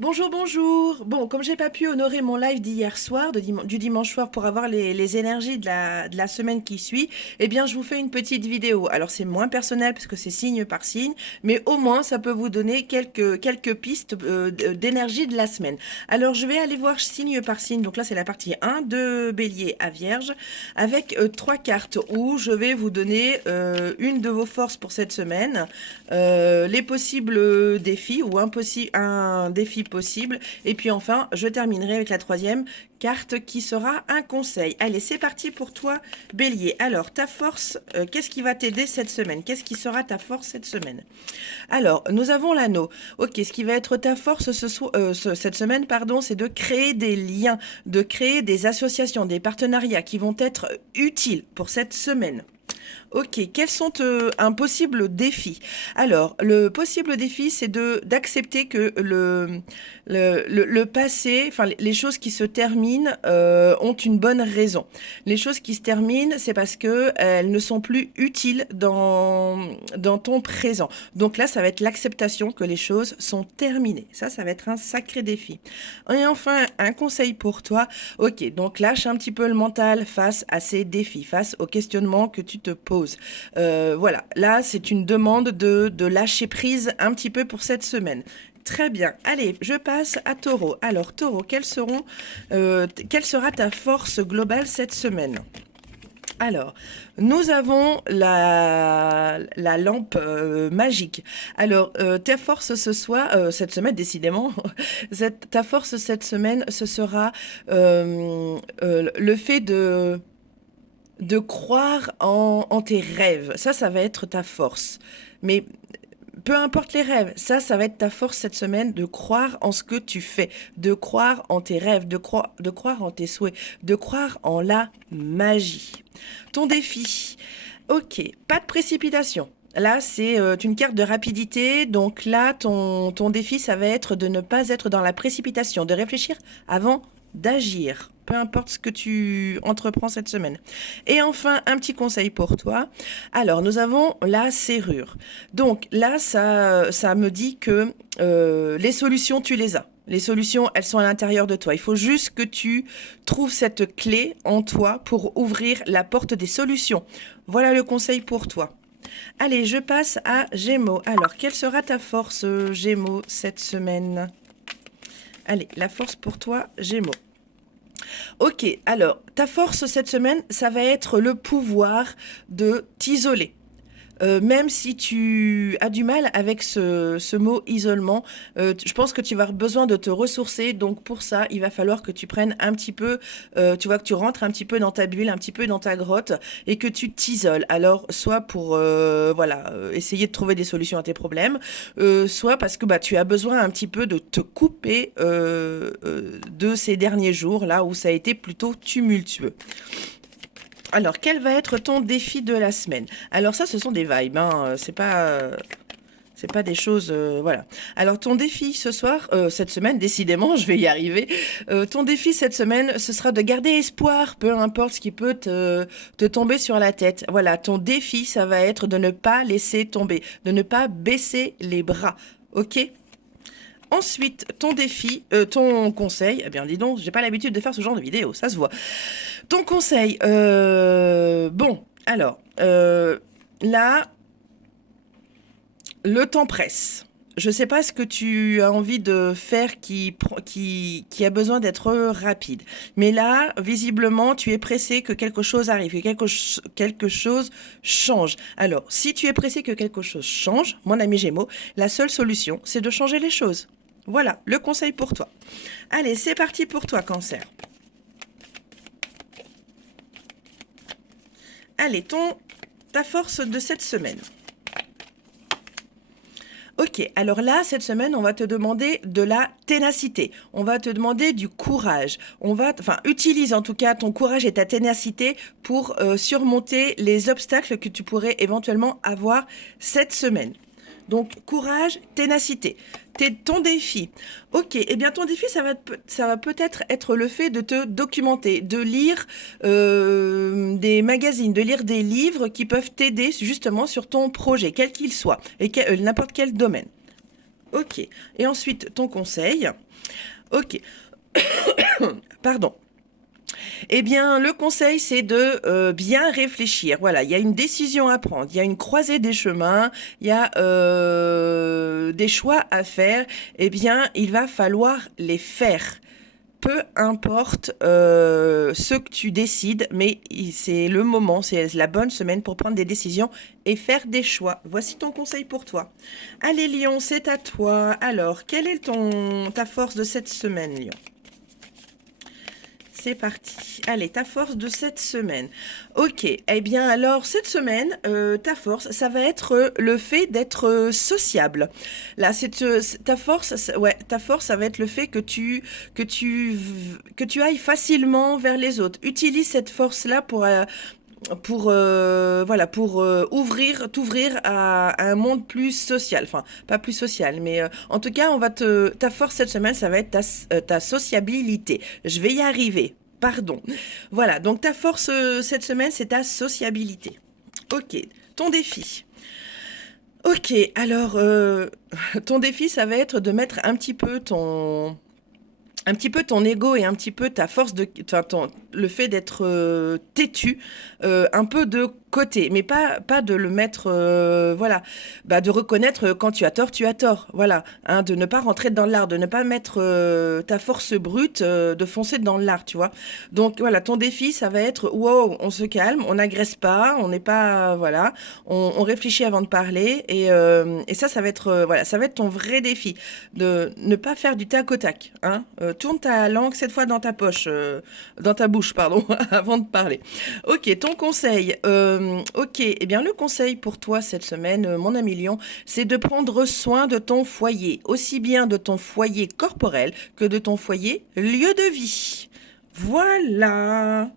Bonjour, bonjour. Bon, comme j'ai pas pu honorer mon live d'hier soir, du dimanche soir pour avoir les énergies de la semaine qui suit, eh bien, je vous fais une petite vidéo. Alors, c'est moins personnel parce que c'est signe par signe, mais au moins, ça peut vous donner quelques pistes d'énergie de la semaine. Alors, je vais aller voir signe par signe. Donc là, c'est la partie 1 de Bélier à Vierge avec trois cartes où je vais vous donner une de vos forces pour cette semaine, les possibles défis ou un défi possible. Et puis enfin, je terminerai avec la troisième carte qui sera un conseil. Allez, c'est parti pour toi, Bélier. Alors, ta force, qu'est-ce qui va t'aider cette semaine? Qu'est-ce qui sera ta force cette semaine? Alors, nous avons l'anneau. Ok, ce qui va être ta force cette semaine, pardon, c'est de créer des liens, de créer des associations, des partenariats qui vont être utiles pour cette semaine. Ok, quels sont un possible défi? Alors, le possible défi, c'est d'accepter que le passé, enfin les choses qui se terminent ont une bonne raison. Les choses qui se terminent, c'est parce que elles ne sont plus utiles dans ton présent. Donc là, ça va être l'acceptation que les choses sont terminées. Ça va être un sacré défi. Et enfin, un conseil pour toi. Ok, donc lâche un petit peu le mental face à ces défis, face aux questionnements que tu te poses. Voilà, là, c'est une demande de lâcher prise un petit peu pour cette semaine. Très bien. Allez, je passe à Taureau. Alors, Taureau, quelle sera ta force globale cette semaine? Alors, nous avons la lampe magique. Alors, ta force cette semaine, décidément, ta force cette semaine, ce sera le fait de croire en tes rêves. Ça va être ta force. Mais peu importe les rêves, ça va être ta force cette semaine de croire en ce que tu fais, de croire en tes rêves, de croire en tes souhaits, de croire en la magie. Ton défi. Ok, pas de précipitation. Là, c'est une carte de rapidité. Donc là, ton défi, ça va être de ne pas être dans la précipitation, de réfléchir avant d'agir. Peu importe ce que tu entreprends cette semaine. Et enfin, un petit conseil pour toi. Alors, nous avons la serrure. Donc là, ça me dit que les solutions, tu les as. Les solutions, elles sont à l'intérieur de toi. Il faut juste que tu trouves cette clé en toi pour ouvrir la porte des solutions. Voilà le conseil pour toi. Allez, je passe à Gémeaux. Alors, quelle sera ta force, Gémeaux, cette semaine? Allez, la force pour toi, Gémeaux. Ok, alors, ta force cette semaine, ça va être le pouvoir de t'isoler. Même si tu as du mal avec ce mot isolement, je pense que tu vas avoir besoin de te ressourcer. Donc pour ça, il va falloir que tu prennes un petit peu, tu vois, que tu rentres un petit peu dans ta bulle, un petit peu dans ta grotte et que tu t'isoles. Alors soit pour voilà essayer de trouver des solutions à tes problèmes, soit parce que bah tu as besoin un petit peu de te couper de ces derniers jours là où ça a été plutôt tumultueux. Alors, quel va être ton défi de la semaine? Alors ça, ce sont des vibes, hein. C'est pas des choses, voilà. Alors ton défi ce soir, cette semaine, décidément, je vais y arriver. Ton défi cette semaine, ce sera de garder espoir, peu importe ce qui peut te tomber sur la tête. Voilà, ton défi, ça va être de ne pas laisser tomber, de ne pas baisser les bras. Ok? Ensuite, ton conseil, eh bien dis donc, j'ai pas l'habitude de faire ce genre de vidéo, ça se voit. Ton conseil, bon, alors, là, le temps presse. Je sais pas ce que tu as envie de faire qui a besoin d'être rapide. Mais là, visiblement, tu es pressé que quelque chose arrive, que quelque chose change. Alors, si tu es pressé que quelque chose change, mon ami Gémeaux, la seule solution, c'est de changer les choses. Voilà, le conseil pour toi. Allez, c'est parti pour toi, Cancer. Allez, ta force de cette semaine. Ok, alors là, cette semaine, on va te demander de la ténacité. On va te demander du courage. Utilise en tout cas ton courage et ta ténacité pour surmonter les obstacles que tu pourrais éventuellement avoir cette semaine. Donc, courage, ténacité. Ton défi. Ok, eh bien ton défi, ça va peut-être être le fait de te documenter, de lire des magazines, de lire des livres qui peuvent t'aider justement sur ton projet, quel qu'il soit, et n'importe quel domaine. Ok. Et ensuite, ton conseil. Ok. Pardon. Eh bien, le conseil, c'est de bien réfléchir. Voilà, il y a une décision à prendre, il y a une croisée des chemins, il y a des choix à faire. Eh bien, il va falloir les faire. Peu importe ce que tu décides, mais c'est le moment, c'est la bonne semaine pour prendre des décisions et faire des choix. Voici ton conseil pour toi. Allez, Lion, c'est à toi. Alors, quelle est ta force de cette semaine, Lion? C'est parti. Allez, ta force de cette semaine. Ok, eh bien alors cette semaine, ta force, ça va être le fait d'être sociable. Là, ta force, ouais, ta force, ça va être le fait que tu ailles facilement vers les autres. Utilise cette force-là pour t'ouvrir à un monde plus social. Enfin, pas plus social, mais en tout cas, ta force cette semaine, ça va être ta sociabilité. Je vais y arriver. Pardon. Voilà, donc ta force cette semaine, c'est ta sociabilité. Ok, ton défi. Ok, alors, ton défi, ça va être de mettre un petit peu ton ego et un petit peu ta force le fait d'être têtu, un peu de côté, mais pas de le mettre, voilà, de reconnaître quand tu as tort, voilà, hein, de ne pas rentrer dans l'art, de ne pas mettre ta force brute, de foncer dans l'art, tu vois. Donc voilà, ton défi, ça va être, wow, on se calme, on n'agresse pas, on n'est pas, voilà, on réfléchit avant de parler, et ça va être, voilà, ça va être ton vrai défi, de ne pas faire du tac au tac, hein. Tourne ta langue cette fois dans ta poche, dans ta bouche, pardon, avant de parler. Ok, ton conseil. Ok, eh bien le conseil pour toi cette semaine, mon ami Lion, c'est de prendre soin de ton foyer, aussi bien de ton foyer corporel que de ton foyer lieu de vie. Voilà.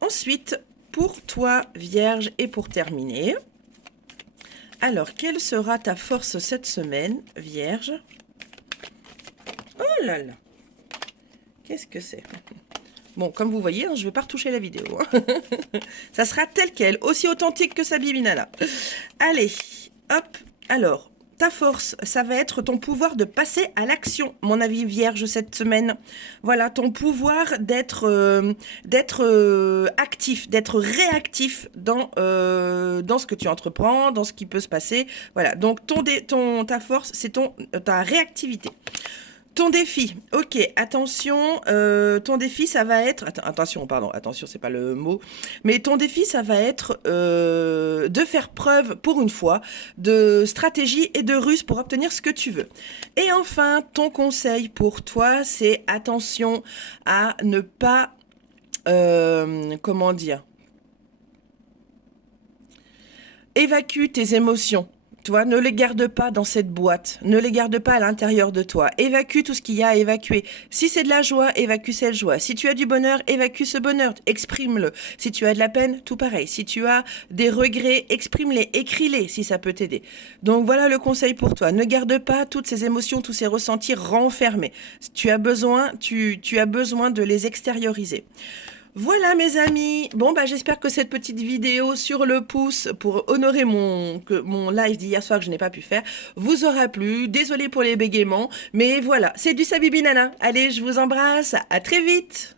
Ensuite, pour toi, Vierge, et pour terminer, alors, quelle sera ta force cette semaine, Vierge? Oh là là, qu'est-ce que c'est? Bon, comme vous voyez, hein, je ne vais pas retoucher la vidéo. Hein. Ça sera tel quel, aussi authentique que sa bibinana. Allez, hop. Alors, ta force, ça va être ton pouvoir de passer à l'action, mon avis Vierge, cette semaine. Voilà, ton pouvoir d'être actif, d'être réactif dans ce que tu entreprends, dans ce qui peut se passer. Voilà, donc ta force, c'est ta réactivité. Ton défi, ok, attention, ton défi, ça va être, attention, pardon, attention, c'est pas le mot, mais ton défi, ça va être de faire preuve, pour une fois, de stratégie et de ruse pour obtenir ce que tu veux. Et enfin, ton conseil pour toi, c'est attention à ne pas, comment dire, évacue tes émotions. Tu vois, ne les garde pas dans cette boîte, ne les garde pas à l'intérieur de toi. Évacue tout ce qu'il y a à évacuer. Si c'est de la joie, évacue cette joie. Si tu as du bonheur, évacue ce bonheur, exprime-le. Si tu as de la peine, tout pareil. Si tu as des regrets, exprime-les, écris-les si ça peut t'aider. Donc voilà le conseil pour toi. Ne garde pas toutes ces émotions, tous ces ressentis renfermés. Tu as besoin de les extérioriser. Voilà mes amis, bon j'espère que cette petite vidéo sur le pouce pour honorer mon live d'hier soir que je n'ai pas pu faire vous aura plu. Désolée pour les bégaiements, mais voilà, c'est du Sabibi Nana. Allez, je vous embrasse, à très vite.